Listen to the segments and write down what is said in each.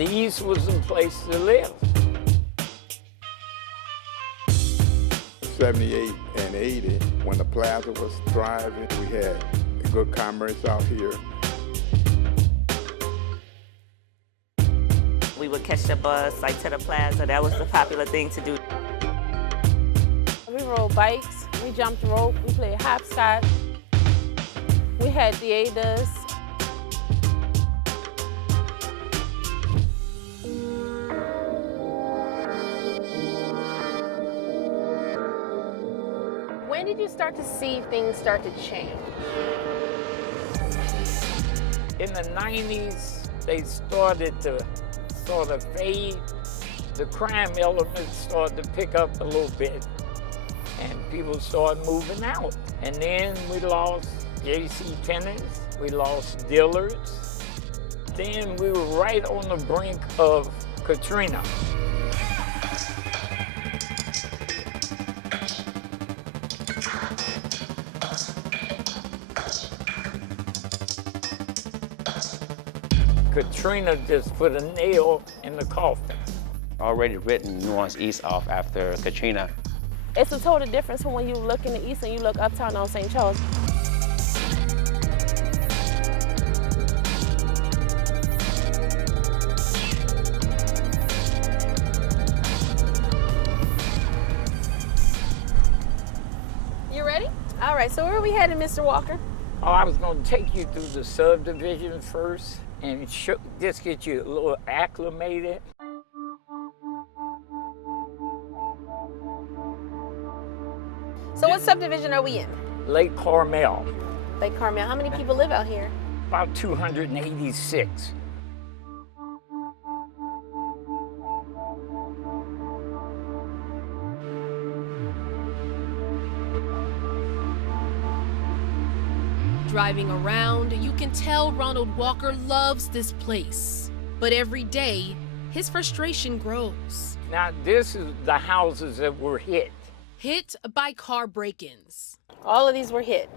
The East was the place to live. 78 and 80, when the plaza was thriving, we had good commerce out here. We would catch the bus like to the plaza. That was the popular thing to do. We rode bikes, we jumped rope, we played hopscotch. We had theaters. When did you start to see things start to change? In the 90s, they started to sort of fade. The crime element started to pick up a little bit, and people started moving out. And then we lost J.C. Penney's, we lost Dillard's. Then we were right on the brink of Katrina. Katrina just put a nail in the coffin. Already written North East off after Katrina. It's a total difference from when you look in the east and you look uptown on St. Charles. You ready? All right, so where are we headed, Mr. Walker? Oh, I was going to take you through the subdivision first and just get you a little acclimated. So what subdivision are we in? Lake Carmel, Lake Carmel. How many people live out here? about 286. Driving around, you can tell Ronald Walker loves this place. But every day, his frustration grows. Now, this is the houses that were hit. Hit by car break-ins. All of these were hit.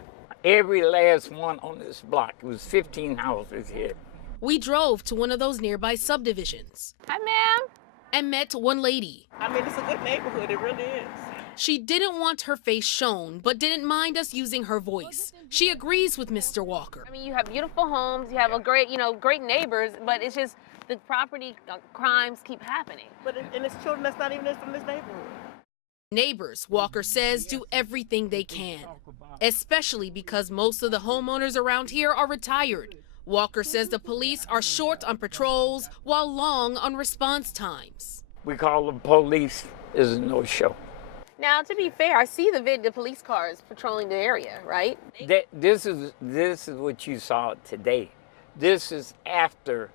Every last one on this block. It was 15 houses hit. We drove to one of those nearby subdivisions. Hi, ma'am. And met one lady. I mean, it's a good neighborhood, it really is. She didn't want her face shown, but didn't mind us using her voice. She agrees with Mr. Walker. I mean, you have beautiful homes, you have a great, great neighbors, but it's just the property crimes keep happening. But and it's children that's not even from this neighborhood. Neighbors, Walker says, do everything they can, especially because most of the homeowners around here are retired. Walker says the police are short on patrols while long on response times. We call the police is a no-show. Now, to be fair, I see the police cars patrolling the area, right? This is what you saw today. This is after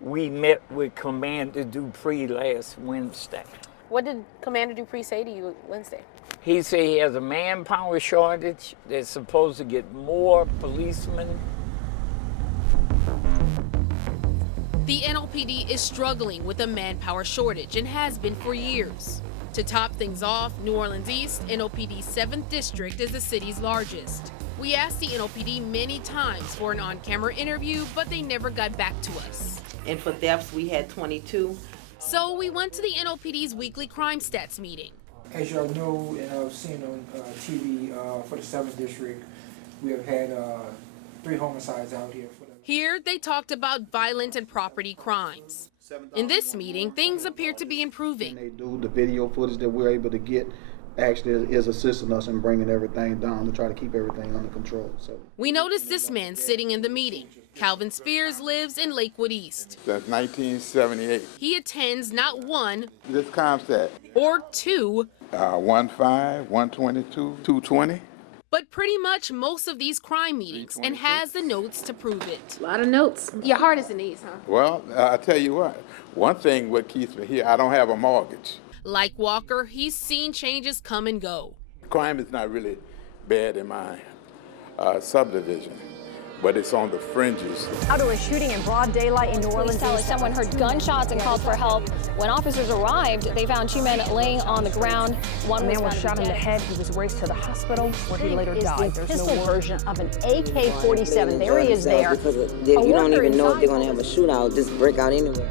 we met with Commander Dupree last Wednesday. What did Commander Dupree say to you Wednesday? He said he has a manpower shortage. They're supposed to get more policemen. The NOPD is struggling with a manpower shortage and has been for years. To top things off, New Orleans East, NOPD's 7th district, is the city's largest. We asked the NOPD many times for an on-camera interview, but they never got back to us. And for thefts, we had 22. So we went to the NOPD's weekly crime stats meeting. As y'all know and I've seen on TV for the 7th district, we have had 3 homicides out here. Here, they talked about violent and property crimes. In this meeting, things appear to be improving. The video footage that we're able to get actually is assisting us in bringing everything down to try to keep everything under control. So we noticed this man sitting in the meeting. Calvin Spears lives in Lakewood East. Since 1978. He attends not one This ComStat. or two, 15, 122, 220. but pretty much most of these crime meetings, and has the notes to prove it. A lot of notes. Your heart is in these, huh? Well, I tell you one thing what keeps me here, I don't have a mortgage. Like Walker, he's seen changes come and go. Crime is not really bad in my subdivision, but it's on the fringes. Out of a shooting in broad daylight in New Orleans. Someone heard gunshots and called for help. When officers arrived, they found 2 men laying on the ground. One man was shot in the head. He was raced to the hospital where he later died. There's pistol version of an AK-47. There he is there. Because you don't even know if they're going to have a shootout, just break out anywhere.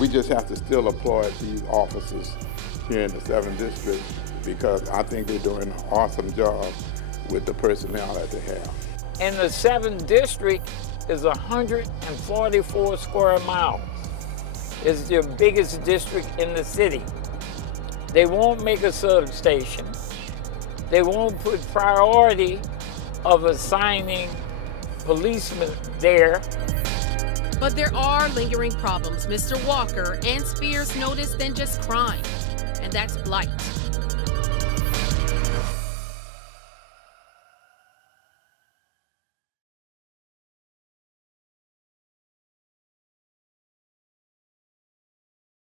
We just have to still applaud these officers here in the 7th District because I think they're doing an awesome job with the personnel that they have. And the 7th District is 144 square miles. It's the biggest district in the city. They won't make a substation. They won't put priority of assigning policemen there. But there are lingering problems Mr. Walker and Spears noticed than just crime, and that's blight.